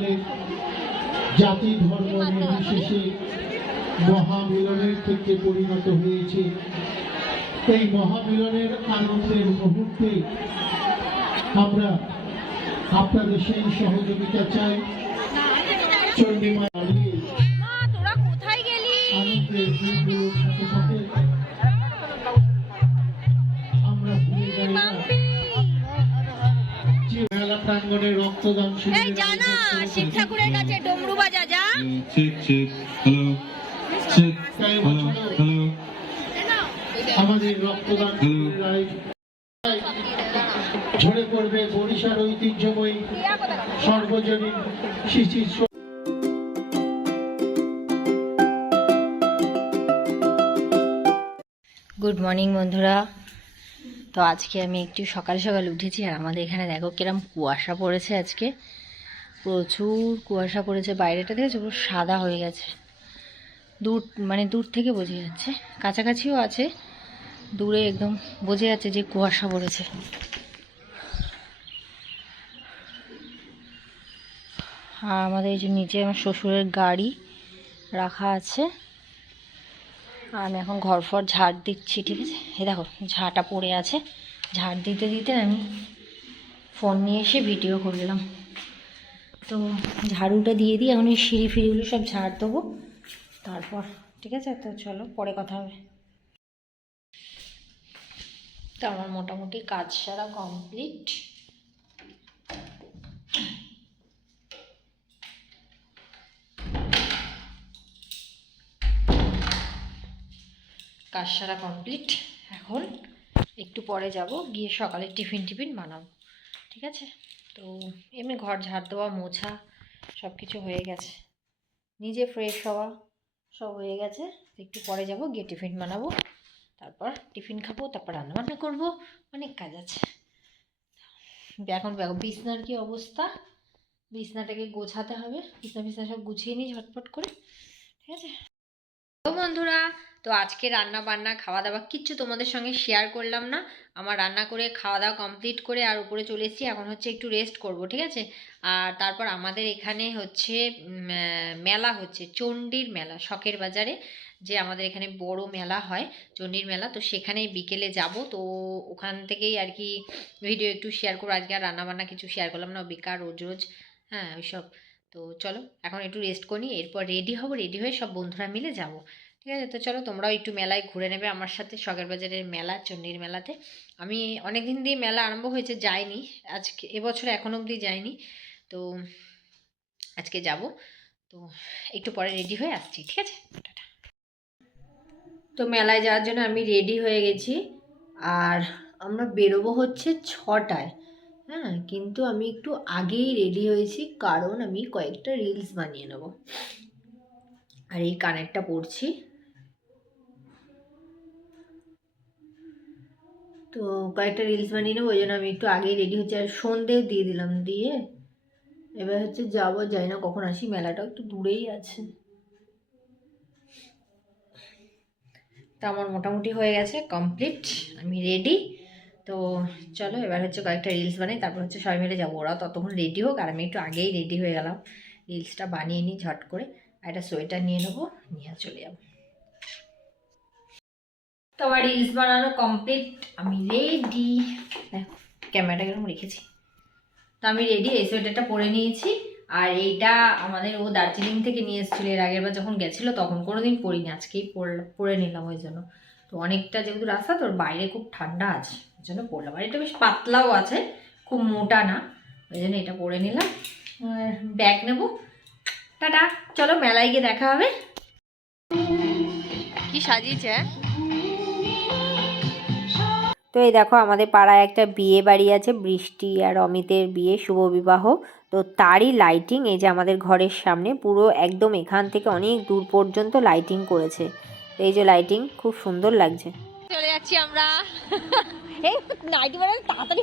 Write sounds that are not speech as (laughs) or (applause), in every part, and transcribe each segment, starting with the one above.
সকলে জাতি ধর্ম নির্বিশেষে মহামিলনের ক্ষেত্রে পরিণত হয়েছে। এই মহামিলনের আনন্দের মুহূর্তে আমরা আপনাদের সেই সহযোগিতা চাই। চণ্ডীমা তোরা কোথায় গেলি? আনন্দের প্রাঙ্গণে রক্তদান এই জানা শিব ঠাকুরের কাছে ডমরু বাজা যা. Hello. Check. তাই Hello. বছর Hello. আমাদের রক্তদান ঝরে পড়বে বরিশার ঐতিহ্যময়ী সর্বজনীন শিশির গুড মর্নিং বন্ধুরা তো আজকে আমি একটু সকাল সকাল উঠেছি আর আমাদের এখানে দেখো কিরম কুয়াশা পড়েছে আজকে। প্রচুর কুয়াশা পড়েছে, বাইরেটা দেখেছ? পুরো সাদা হয়ে গেছে। দূর মানে দূর থেকে বোঝা যাচ্ছে। কাছাকাছিও আছে, দূরে একদম বোঝা যাচ্ছে যে কুয়াশা পড়েছে। আর আমাদের এই যে নিচে আমার শ্বশুরের গাড়ি রাখা আছে। আমি এখন ঘর ফর ঝাড় দিচ্ছি, ঠিক আছে? এই দেখো ঝাঁটা পড়ে আছে। ঝাড় দিতে দিতে আমি ফোন নিয়ে এসে ভিডিও করলাম। তো ঝাড়ুটা দিয়ে দিই এখন এই সিঁড়ি ফিড়িগুলো সব ঝাড় দেবো। তারপর, ঠিক আছে? তো চলো, পরে কথা হবে। তো আমার মোটামুটি কাজ সারা কমপ্লিট। কাজ সারা কমপ্লিট এখন একটু পরে যাব, গিয়ে সকালে টিফিন টিফিন বানাবো, ঠিক আছে? তো এমনি ঘর ঝাড় দেওয়া, মোছা সব কিছু হয়ে গেছে। নিজে ফ্রেশ হওয়া, সব হয়ে গেছে। একটু পরে যাব, গিয়ে টিফিন বানাবো। তারপর টিফিন খাব, তারপর রান্নাবান্না করব, অনেক কাজ আছে। এখন দেখো, বিছনার কি অবস্থা? বিছনাটাকে গোছাতে হবে। বিছনা বিছনা সব গুছিয়ে নিই ঝটপট করে, ঠিক আছে? তো বন্ধুরা তো আজকে রান্না বান্না খাওয়া দাওয়া কিচ্ছু তোমাদের সঙ্গে শেয়ার করলাম না। আমার রান্না করে খাওয়া দাওয়া কমপ্লিট করে আর উপরে চলে এসেছি। এখন হচ্ছে একটু রেস্ট করব, ঠিক আছে? আর তারপর আমাদের এখানে হচ্ছে মেলা হচ্ছে, চণ্ডীর মেলা, শখের বাজারে যে আমাদের এখানে বড় মেলা হয়, চণ্ডীর মেলা। তো সেখানেই বিকেলে যাব। তো ওখান থেকেই আর কি ভিডিও একটু শেয়ার করব। আজকে আর রান্না বান্না কিছু শেয়ার করলাম না। বেকার, রোজ রোজ হ্যাঁ ওইসব। তো চলো, এখন একটু রেস্ট করি। এরপর রেডি হব। রেডি হয়ে সব বন্ধুরা মিলে যাব। ঠিক আছে? তো চলো তোমরাও একটু মেলায় ঘুরে নেবে আমার সাথে শখের বাজারের মেলা, চণ্ডীর মেলাতে। আমি অনেক দিন দিয়ে মেলা আরম্ভ হয়েছে, যাইনি। আজকে, এবছর এখন অবধি যাইনি। তো আজকে যাব। তো একটু পরে রেডি হয়ে আসছি, ঠিক আছে? তো মেলায় যাওয়ার জন্য আমি রেডি হয়ে গেছি। আর আমরা বেরোবো হচ্ছে ছটায়। হ্যাঁ কিন্তু আমি একটু আগেই রেডি হয়েছি, কারণ আমি কয়েকটা রিলস বানিয়ে নেব। আর এই কানেরটা পরছি। তো কয়েকটা রিলস বানিয়ে নেব, ওই জন্য আমি একটু আগেই রেডি হচ্ছে। আর সন্ধেও দিয়ে দিলাম, দিয়ে এবার হচ্ছে যাব, যাই না কখন আসি, মেলাটাও একটু দূরেই আছে। তো আমার মোটামুটি হয়ে গেছে কমপ্লিট আমি রেডি তো চলো, এবার হচ্ছে কয়েকটা রিলস বানাই, তারপর হচ্ছে সবাই মিলে যাব। ওরাও ততক্ষণ রেডি হোক, আর আমি একটু আগেই রেডি হয়ে গেলাম। রিলসটা বানিয়ে নিই ঝট করে, আর একটা সোয়েটার নিয়ে নেব, নিয়ে চলে যাব। তো আমার রিলস বানানো কমপ্লিট আমি রেডি দেখো ক্যামেরাটা কেরকম রেখেছি। তো আমি রেডি এই সোয়েটারটা পরে নিয়েছি। আর এইটা আমাদের ও দার্জিলিং থেকে নিয়ে এসেছিল। এর আগের বার যখন গেছিল, তখন কোনো দিন পরিনি। আজকেই পরে নিলাম ওই জন্য। তো অনেকটা যেহেতু রাস্তা তোর বাইরে খুব ঠান্ডা আছে। ওই জন্য পরলাম। আর এটা বেশ পাতলাও আছে, খুব মোটা না। ওই জন্য এটা পরে নিলাম। ব্যাগ নেব। টাটা। চলো, মেলায় গিয়ে দেখা হবে। কি সাজিয়েছে তো এই দেখো আমাদের পাড়ায় একটা বিয়ে বাড়ি আছে, বৃষ্টি আর অমিতের বিয়ে, শুভ বিবাহ। তো তারই লাইটিং এই যে আমাদের ঘরের সামনে, পুরো একদম এখান থেকে অনেক দূর পর্যন্ত লাইটিং করেছে। তো এই যে লাইটিং খুব সুন্দর লাগছে। চলে যাচ্ছি আমরা। এই নাইটি তাড়াতাড়ি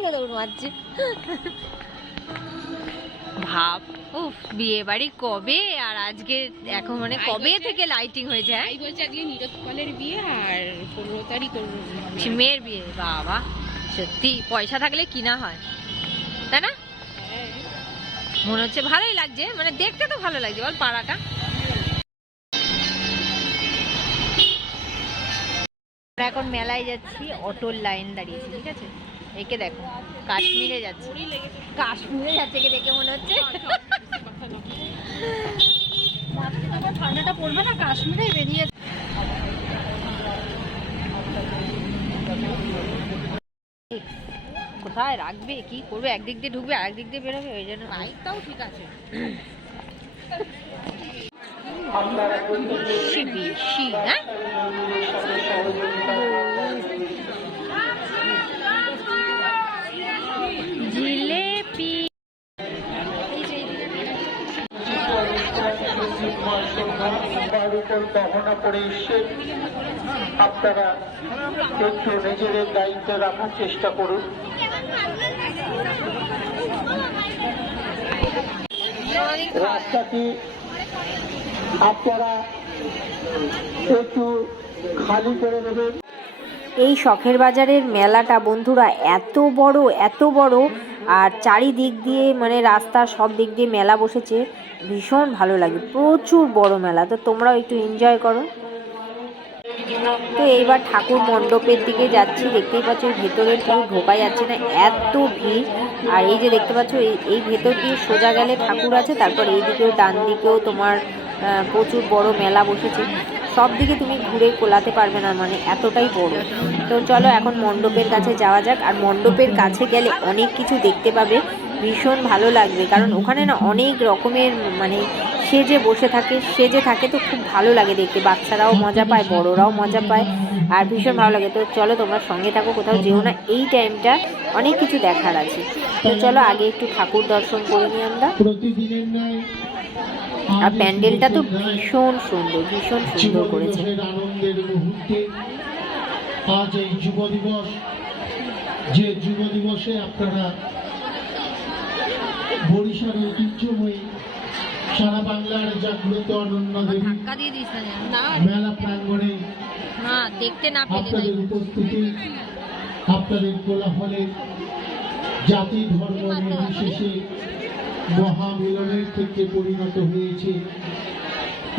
ভাব। উফ বিয়ে বাড়ি কবে? আর আজকে এখন মানে কবে থেকে লাইটিং হয়েছে হ্যাঁ? তাই বলছে আজকে নীরজপালের বিয়ে আর পনেরো তারিখ মেয়ের বিয়ে বাবা। সত্যি পয়সা থাকলে কিনা হয় তাই না? মনে হচ্ছে ভালোই লাগছে মানে দেখতে তো ভালো লাগছে বল পাড়াটা। এখন মেলায় যাচ্ছি অটোর লাইন দাঁড়িয়েছি ঠিক আছে? একে দেখো, কাশ্মীরে যাচ্ছে। কাশ্মীরে যাচ্ছে একে দেখে মনে হচ্ছে। ঠান্ডাটা পড়বে না কাশ্মীরে বেরিয়ে কোথায় রাখবে? কি করবে? একদিক দিয়ে ঢুকবে আরেক দিক দিয়ে বেরোবে, ওই জন্য বাইকটাও ঠিক আছে বেশি বেশি হ্যাঁ? আপনারা একটু নিজেদের দায়িত্ব রাখার চেষ্টা করুন। রাস্তাটি আপনারা একটু খালি করে দেবেন এই শখের বাজারের মেলাটা বন্ধুরা এত বড় এত বড়, আর চারিদিক দিয়ে মানে রাস্তা সব দিক দিয়ে মেলা বসেছে। ভীষণ ভালো লাগে, প্রচুর বড় মেলা, তো তোমরাও একটু এনজয় করো। তো এইবার ঠাকুর মণ্ডপের দিকে যাচ্ছি, দেখতেই পাচ্ছ ভেতরে পুরো ঢোকা যাচ্ছে না, এত ভিড়। আর এই যে দেখতে পাচ্ছ, এই ভেতর দিয়ে সোজা গেলে ঠাকুর আছে, তারপর এই দিকেও ডান দিকেও তোমার প্রচুর বড় মেলা বসেছে। সব দিকে তুমি ঘুরে কোলাতে পারবে না মানে এতটাই বড়। তো চলো এখন মণ্ডপের কাছে যাওয়া যাক, আর মণ্ডপের কাছে গেলে অনেক কিছু দেখতে পাবে। ভীষণ ভালো লাগবে। কারণ ওখানে না অনেক রকমের মানে সেজে বসে থাকে, সেজে থাকে তো খুব ভালো লাগে দেখতে। বাচ্চারাও মজা পায়, বড়রাও মজা পায় আর ভীষণ ভালো লাগে। তো চলো তোমরা সঙ্গে থাকো, কোথাও যেও না, এই টাইমটা অনেক কিছু দেখার আছে। তো চলো আগে একটু ঠাকুর দর্শন করে নিই আমরা। আর প্যান্ডেলটা তো ভীষণ সুন্দর ভীষণ সুন্দর করেছে। আজ এই যুব দিবস, যে যুব দিবসে আপনারা বরিশাল ঐতিহ্যময়ী সারা বাংলার জাগ্রত অনন্য দেবী মেলা প্রাঙ্গণে হ্যাঁ দেখতে না আপনাদের উপস্থিতি আপনাদের কোলাহলে জাতি ধর্ম নির্বিশেষে মহামিলনের থেকে পরিণত হয়েছে।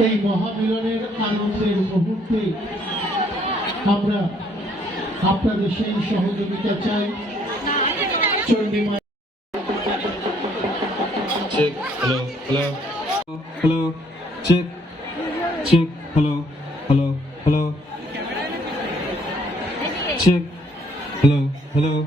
এই মহামিলনের আনন্দের মুহূর্তে আমরা আপনাদের সেই সহযোগিতা চাই। চণ্ডীমা Check. Check. Hello. Hello. Hello. Check. Hello. Hello.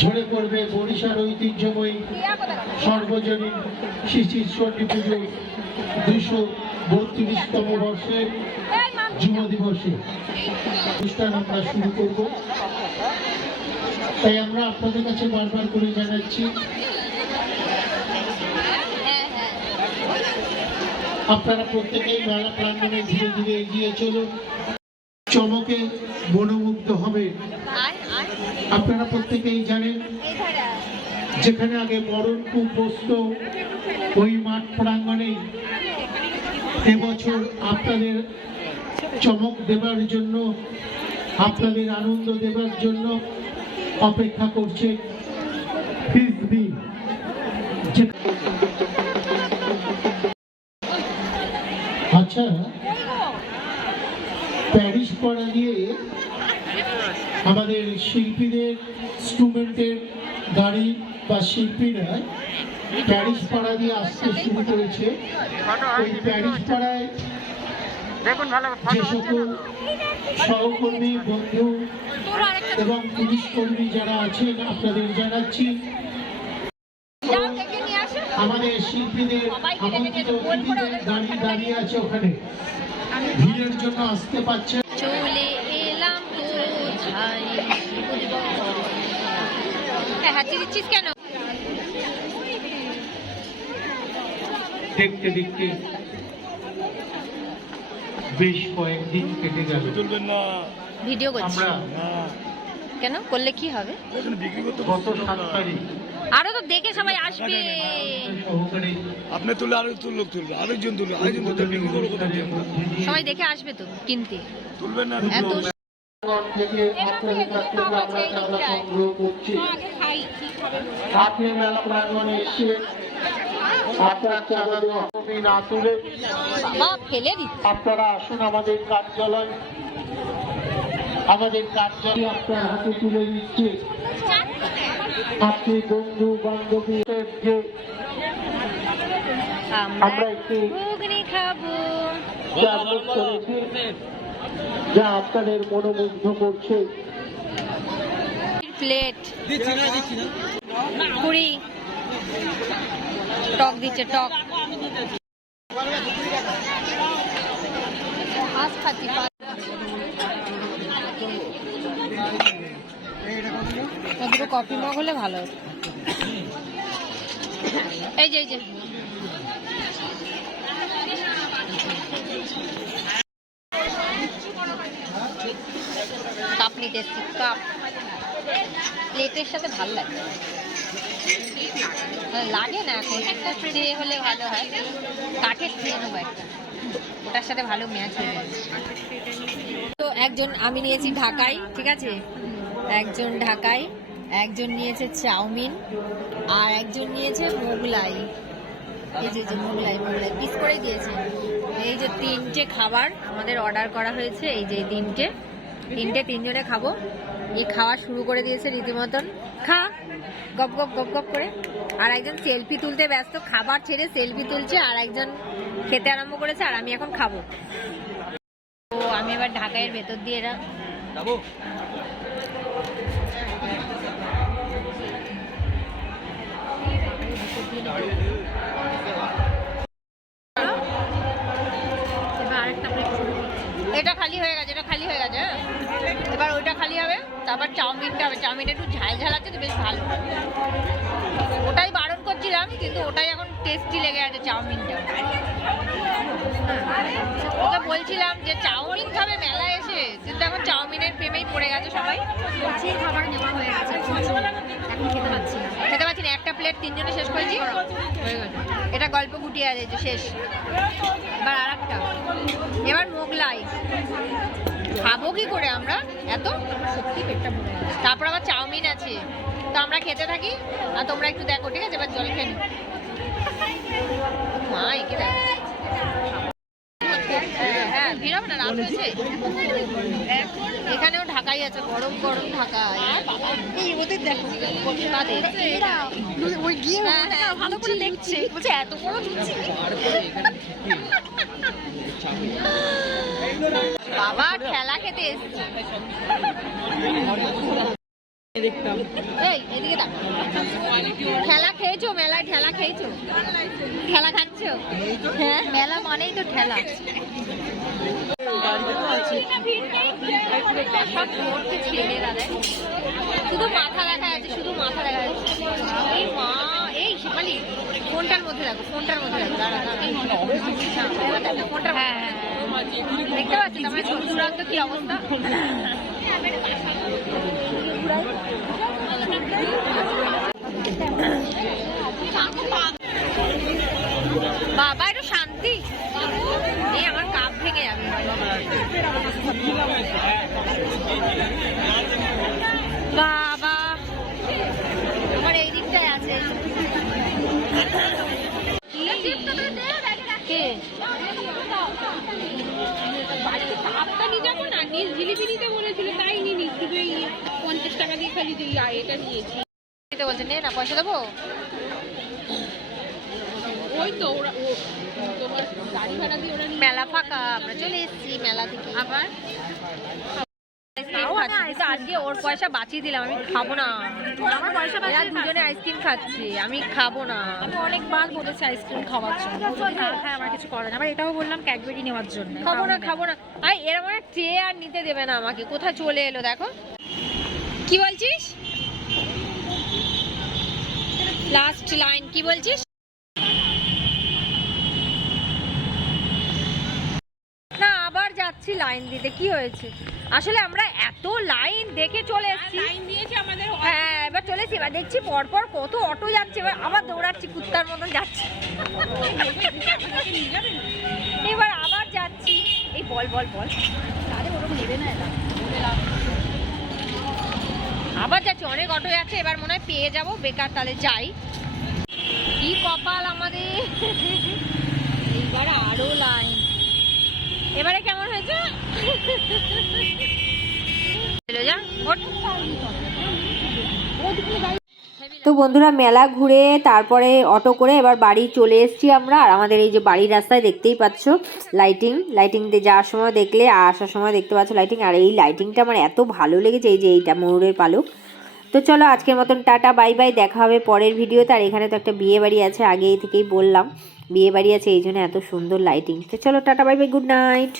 ঝরে পড়বে বরিশাল ঐতিহ্যময়ী সর্বজনীন শিশির চণ্ডী পুজো দুশো বত্রিশতম বর্ষের যুব দিবসে অনুষ্ঠান আমরা শুরু করব। তাই আমরা আপনাদের কাছে বারবার করে জানাচ্ছি, আপনারা প্রত্যেকেই মেলা প্রাঙ্গণে ধীরে ধীরে এগিয়ে চলুন। চমকে মনোমুগ্ধ হবে আপনারা প্রত্যেকেই জানেন, যেখানে আগে মরণ কূপ বসত ওই মাঠ প্রাঙ্গণে এবছর আপনাদের চমক দেবার জন্য আপনাদের আনন্দ দেবার জন্য অপেক্ষা করছে আচ্ছা প্যারিস পড়া দিয়ে আমাদের শিল্পীদের স্টুডেন্টের গাড়ি বা শিল্পীরা প্যারিস পাড়া দিয়ে আসতে শুরু করেছে। ওই প্যারিস পাড়ায় যে সকল সহকর্মী বন্ধু এবং পুলিশ কর্মী যারা আছেন আপনাদের জানাচ্ছি আমাদের শিল্পীদের আমন্ত্রিত অতিথিদের গাড়ি দাঁড়িয়ে আছে ওখানে। ভিড়ের জন্য আসতে পারছে না। চলে এলাম হ্যাঁ হাঁচি দিচ্ছিস কেন? দেখতে দেখতে। বেশ কয়েকদিন কেটে গেল ভিডিও করছি। কেন? করলে কি হবে? গত সাত তারিখ। আরও তো দেখে সবাই আসবে। আপনি তুললে আরও তুল লোক তুলবে আরেকজন তুলবে আরেকজন তুলবে বিক্রি করব? সবাই দেখে আসবে তো কিনতে। তুলবেন না এত থেকে মেলা প্রাঙ্গনে এসে আপনার চাঁদা দেওয়া ছবি না তুলে আপনারা আসুন আমাদের কার্যালয়। আমাদের কার্যালয় আপনার হাতে তুলে দিচ্ছে। আপনি বন্ধু বান্ধবী যে আমরা একটি যা আপনাদের মনোমুগ্ধ করছে। প্লেট। কুড়ি। টক দিচ্ছে, টক। দুটো কফি মগ হলে ভালো এই যে এই যে। কাপ নিতে কাপ। প্লেটের সাথে ভালো লাগে লাগে না এখন। একটা ট্রে হলে ভালো হয়। কাঠের ট্রে একটা। ওটার সাথে ভালো ম্যাচ হয়ে যাবে। তো একজন আমি নিয়েছি ঢাকায় ঠিক আছে? একজন ঢাকাই, একজন নিয়েছে চাউমিন, আর একজন নিয়েছে মোগলাই। এই যে যে মোগলাই মোগলাই পিস করে দিয়েছে। এই যে তিনটে খাবার আমাদের অর্ডার করা হয়েছে, এই যে তিনটে। তিনটে তিনজনে খাব এই খাওয়া শুরু করে দিয়েছে রীতিমতন খা গপ গপ গপ গপ করে আর একজন সেলফি তুলতে ব্যস্ত খাবার ছেড়ে সেলফি তুলছে আর একজন খেতে আরম্ভ করেছে আর আমি এখন খাব তো আমি এবার ঢাকাইয়ের ভেতর দিয়ে এরা এটা খালি হয়ে গেছে এটা খালি হয়ে গেছে হ্যাঁ? এবার ওইটা খালি হবে তারপর চাউমিনটা হবে চাউমিনটা একটু ঝাল ঝাল আছে তো বেশ ভালো। ওটাই বারণ করছিলাম কিন্তু ওটাই এখন টেস্টি লেগে আছে চাউমিনটা। ওকে বলছিলাম যে চাউমিন খাবে মেলায় এসে কিন্তু এখন চাউমিনের প্রেমেই পড়ে গেছে সবাই। খাবার নেওয়া হয়ে গেছে এখন খেতে পাচ্ছি না। খেতে পারছি না একটা প্লেট তিনজনে শেষ করেছি। এটা গল্প গুটিয়ে আছে শেষ। এবার আর একটা এবার মোগলাই। খাব কি করে আমরা? এত সত্যি পেটটা ভরে গেছে। তারপর আবার চাউমিন আছে। তো আমরা খেতে থাকি আর তোমরা একটু দেখো ঠিক আছে? এবার জল খেয়ে। মা একে দেখো। হ্যাঁ ভিড় না রাত হয়েছে। এখানেও ঢাকাই আছে গরম গরম ঢাকাই। ওদের দেখো ওই গিয়ে হ্যাঁ, হ্যাঁ, ভালো করে দেখছে। বলছে এত বড় (laughs) বাবা ঠেলা খেতে এসছে। ঠেলা খেয়েছো মেলায়? ঠেলা খেয়েছো? ঠেলা খাচ্ছো? হ্যাঁ? মেলা মানেই তো ঠেলা। শুধু মাথা দেখা যাচ্ছে শুধু মাথা দেখা যাচ্ছে। এই মা এই শেফালি ফোনটার মধ্যে রাখো ফোনটার মধ্যে রাখো দাঁড়া দাঁড়া। হ্যাঁ, হ্যাঁ হ্যাঁ। দেখতে পাচ্ছি তোমার দূর দূরান্ত কি অবস্থা? বাবা একটু শান্তি এই আমার কাপ ভেঙে যাবে খালি যে ইয়া, এটা নিয়েছি। দিতে বলছে নে না পয়সা দেবো? ওই তো ওরা ও তোমার গাড়ি ভাড়া দিয়ে ওরা মেলা ফাঁকা আমরা চলে এসেছি মেলা থেকে। আবার? তাও আছে কিন্তু আজকে ওর পয়সা বাঁচিয়ে দিলাম আমি খাব না। আমার পয়সা দুজনে আইসক্রিম খাচ্ছি আমি খাব না। আমি অনেকবার বলেছি আইসক্রিম খাওয়ার জন্য। যদি না খায় আমার কিছু করার আবার এটাও বললাম ক্যাডবেরি নেওয়ার জন্য। খাব না খাব না। আই এরকম একটা ট্রে আর নিতে দেবে না আমাকে। কোথায় চলে এলো দেখো। কি বলছিস? লাস্ট লাইন কি বলছিস? না আবার যাচ্ছি লাইন দিতে। কি হয়েছে? আসলে আমরা এত লাইন দেখে চলে এসেছি। লাইন দিয়েছে আমাদের হ্যাঁ এবার চলেছি এবার দেখছি পরপর কত অটো যাচ্ছে। এবার আবার দৌড়াচ্ছি কুত্তার মতন যাচ্ছি। এবার আবার যাচ্ছি। এই বল বল বল। আরে ওরকম নেবে না এটা আবার যাচ্ছি অনেক অটো যাচ্ছে এবার মনে হয় পেয়ে যাব। বেকার তাহলে যাই। কি কপাল আমাদের। এইবার আরও লাইন। এবারে কেমন হয়েছে? চলে। তো বন্ধুরা মেলা ঘুরে তারপরে অটো করে এবার বাড়ি চলে এসেছি আমরা। আর আমাদের এই যে বাড়ির রাস্তায় দেখতেই পাচ্ছ লাইটিং লাইটিং যাওয়ার সময় দেখলে আর আসার সময় দেখতে পাচ্ছ লাইটিং আর এই লাইটিংটা আমার এত ভালো লেগেছে, এই যে এইটা ময়ূরের পালক। তো চলো আজকের মতন টাটা বাই বাই দেখা হবে পরের ভিডিওতে। আর এখানে তো একটা বিয়ে বাড়ি আছে আগেই থেকেই বললাম। বিয়ে বাড়ি আছে, এই জন্য এত সুন্দর লাইটিং তো চলো tata bye bye good night